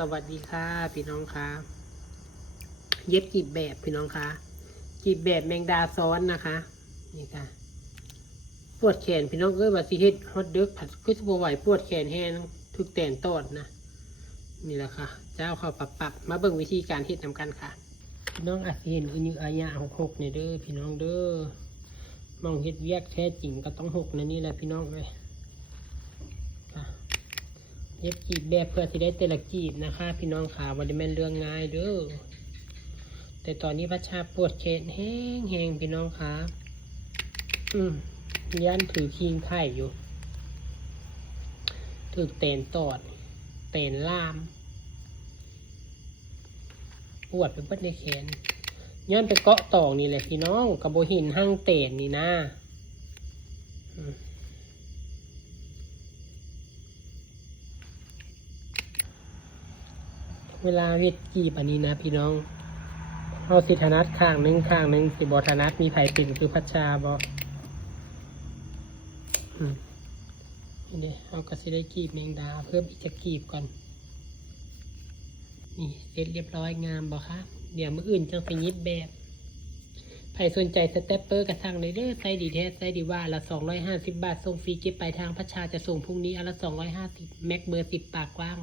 สวัสดีค่ะพี่น้องคะเย็บกีบแบบพี่น้องคะกีบแบบแมงดาซ้อนนะคะนี่ค่ะปวดแขนพี่น้องว่าสิเฮ็ดฮอตเด็กผัดก็จะบวไหวปวดแขนแห้งทุกแตนตอดนะนี่แหละค่ะเจ้าเขาปรับมาเบิ่งวิธีการเฮ็ดนำกันค่ะพี่น้องอาจจะเห็นอึอายะหกเนี่ยเด้อพี่น้องเด้อมองเฮ็ดเวียกแท้จริงก็ต้องหกในนี่แหละพี่น้องเลยเย็บกีบแบบเพื่อที่ได้แต่ละกีบนะคะพี่น้องค่ะวันนี้แม่นเรื่องง่ายเด้อแต่ตอนนี้พระชาปวดแขนแห้งพี่น้องค่ะยันถือคิงไข่อยู่ถือเตนตอดเตนล่ามปวดไปเบิดในแขนย้อนไปเกาะตองนี่แหละพี่น้องกับโบหินหั่งเตนนี่นะเวลาเฮ็ดกีบอันนี้นะพี่น้องเอาสิธนัดข้างหนึ่งสิบอธนัดมีไผ่ปิ่นคือพัชชาบอกนี่เอากระสิได้กีบแมงดาเพิ่มอีกจะกีบก่อนนี่เสร็จเรียบร้อยงามบอกคะเดี๋ยวมื้ออื่นจังไปยิบแบบใครสนใจสเต็ปเปอร์กระทั่งเลยเด้อไซดีแท้ไซดีว่าละ250 บาทส่งฟรีเก็บปลายทางพัชชาจะส่งพรุ่งนี้ละ250แม็กเบอร์10ปากกว้าง